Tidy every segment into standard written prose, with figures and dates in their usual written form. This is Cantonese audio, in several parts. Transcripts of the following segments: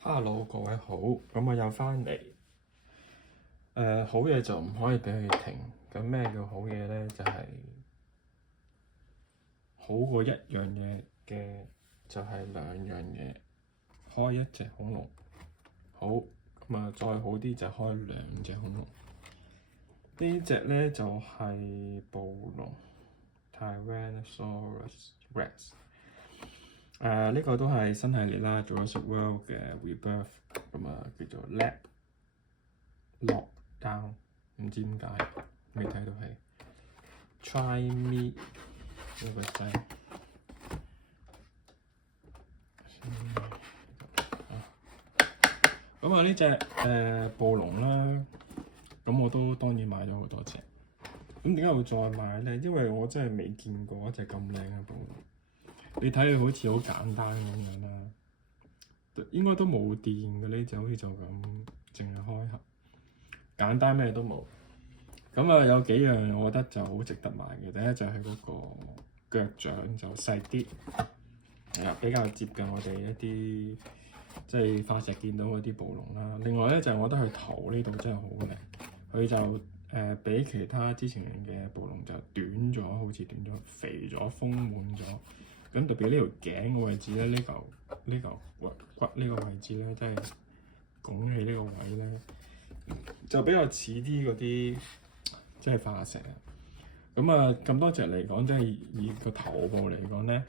Hello，各位好，咁我又翻嚟。好嘢就唔可以俾佢停。咁咩叫好嘢咧？就係、好過一樣嘢嘅，就係兩樣嘢。開一隻恐龍，好，咁啊再好啲就開兩隻恐龍。呢隻咧就係暴龍 Tyrannosaurus Rex。呢個都係新系列啦，Jurassic World 嘅 Rebirth，咁啊叫做 Lockdown，唔知點解未睇到係 Try Me 呢個掣。咁啊呢隻暴龍啦，咁我都當然買咗好多隻。咁點解會再買咧？因為我真係未見過一隻咁靚嘅暴龍。你睇佢好似好簡單咁樣啦，應該都冇電嘅呢隻，好似就咁淨係開盒，簡單咩都冇。咁啊有幾樣我覺得就好值得買嘅。第一就係嗰個腳掌就細啲，比較接近我哋一啲即係化石見到嗰啲暴龍啦。另外咧就係我覺得佢頭呢度真係好靚，佢就比其他之前嘅暴龍就短咗，好似短咗、肥咗、豐滿咗。咁特別呢條頸嘅位置咧，呢嚿骨呢個位置咧，真係拱起呢個位咧，就比較似啲嗰啲即係化石啊。咁啊咁多隻嚟講，即係以個頭部嚟講咧，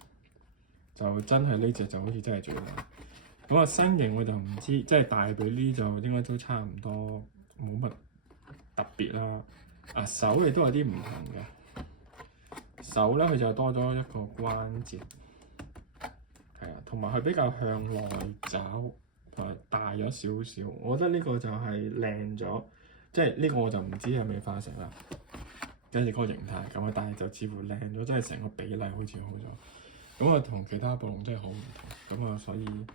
就真係呢隻就好似真係最靚。咁啊身形我就唔知，即係大髀呢就應該都差唔多，冇乜特別啦。啊手亦都有啲唔同嘅。手咧佢就多咗一個關節，係啊，同埋佢比較向內找，同埋大咗少少。我覺得呢個就係靚咗，即係呢個我就唔知係咪化石啦。跟住嗰個形態咁啊，但係就似乎靚咗，即係成個比例好似好咗。咁啊，同其他暴龍真係好唔同。咁啊，所以呢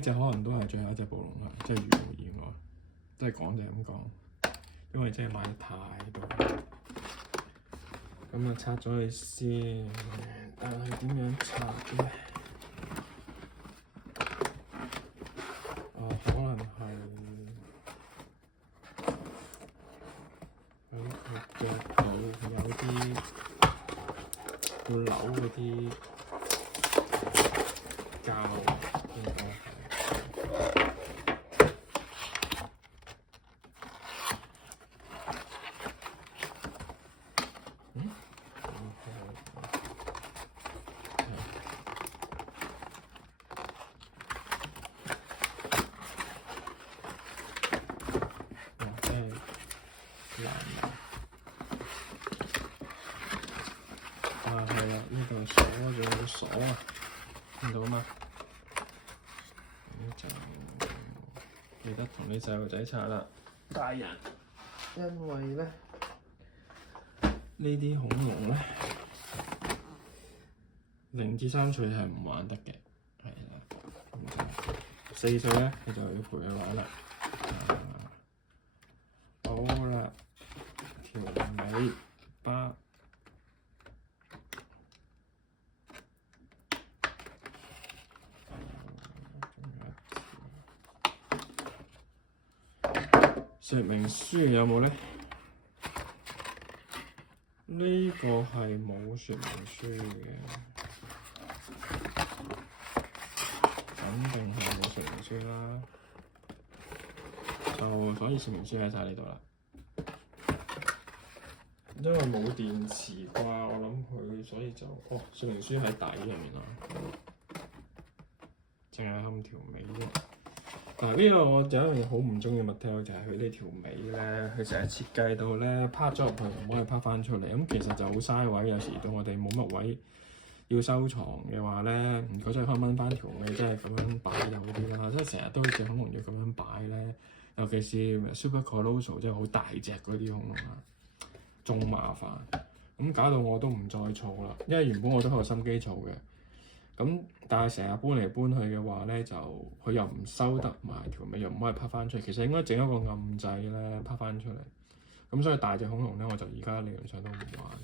隻可能都係最後一隻暴龍啦，即係如無意外。即係講就係咁講，因為真係買得太多。咁啊，拆咗佢先，但係點樣拆咧？可能係喺佢腳度有啲要扭嗰啲膠，應該係。係啦，呢度鎖咗個鎖啊，見到嘛？咁就記得同你細路仔拆啦。大人，因為咧呢啲恐龍咧0至3歲係唔玩得嘅，係啦。4歲咧，你就要陪佢玩啦。好啦，條尾巴。說明書有冇咧？呢個係冇說明書嘅，肯定係冇說明書啦。就所以說明書喺晒呢度啦。因為冇電池啩，我諗佢所以就說明書喺底入面啦，淨係冚條尾啫。嗱，呢個我有一樣嘢好唔中意 Mattel，就係佢呢條尾咧，佢成日設計到咧拍咗入去唔可以拍翻出嚟，咁其實就好嘥位。有時到我哋冇乜位要收藏嘅話咧，唔該真係可以掹翻條尾，真係咁樣擺就好啲啦。即係成日都隻恐龍要咁樣擺咧，尤其是 Super Colossal 即係好大隻嗰啲恐龍啊，仲麻煩。咁搞到我都唔再儲啦，因為原本我都好有心機儲嘅。咁但係成日搬嚟搬去嘅話咧，就佢又唔收得埋條尾，又唔可以拍翻出嚟。其實應該整一個暗掣咧，拍翻出嚟。咁所以大隻恐龍咧，我就而家理論上都唔玩。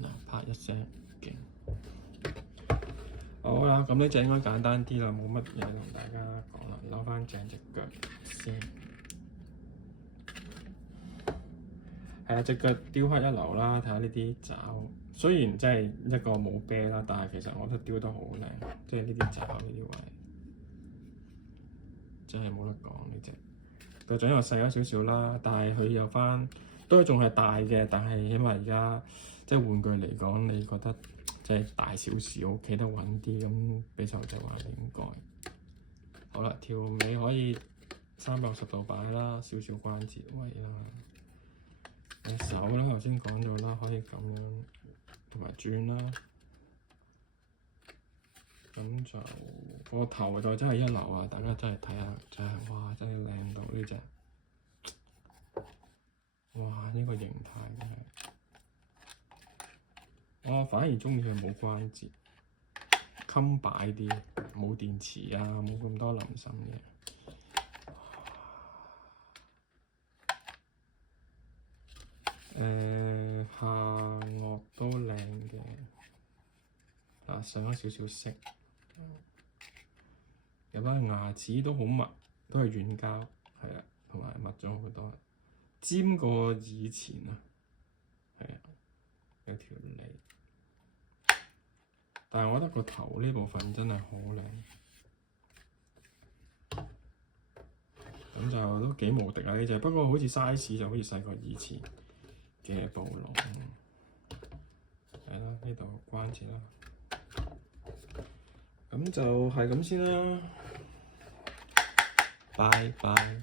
嗱，啪一聲，勁。好啦，咁呢隻應該簡單啲啦，冇乜嘢同大家講啦，扭翻正隻腳先。係啊，隻腳雕刻一流啦，睇下呢啲爪，雖然真係一個冇啤啦，但係其實我覺得雕得好靚，即係呢啲爪呢啲位，真係冇得講呢隻。腳掌又細咗少少啦，但係佢又翻都仲係大嘅，但係因為而家即係玩具嚟講，你覺得即係大少少，企得穩啲，咁俾細路仔玩應該。好啦，條尾可以360度擺啦，少少關節位啦。手啦，頭先講咗啦，可以咁樣同埋轉啦。咁就個頭就真係一流啊！大家真係睇下，真係哇，真係靚到呢隻。哇！呢個形態真係，我反而中意佢冇關節，襟擺啲，冇電池啊，冇咁多臨心嘢。下顎都靚嘅，嗱上咗少少色，有班牙齒都好密，都係軟膠，係啊，同埋密咗好多，尖過以前啊，係啊，有條脷，但係我覺得個頭呢部分真係好靚，咁就都幾無敵啊呢隻，不過好似 size 就好似細過以前嘅暴龍，係啦，呢度關節啦，咁就係咁先啦，拜拜。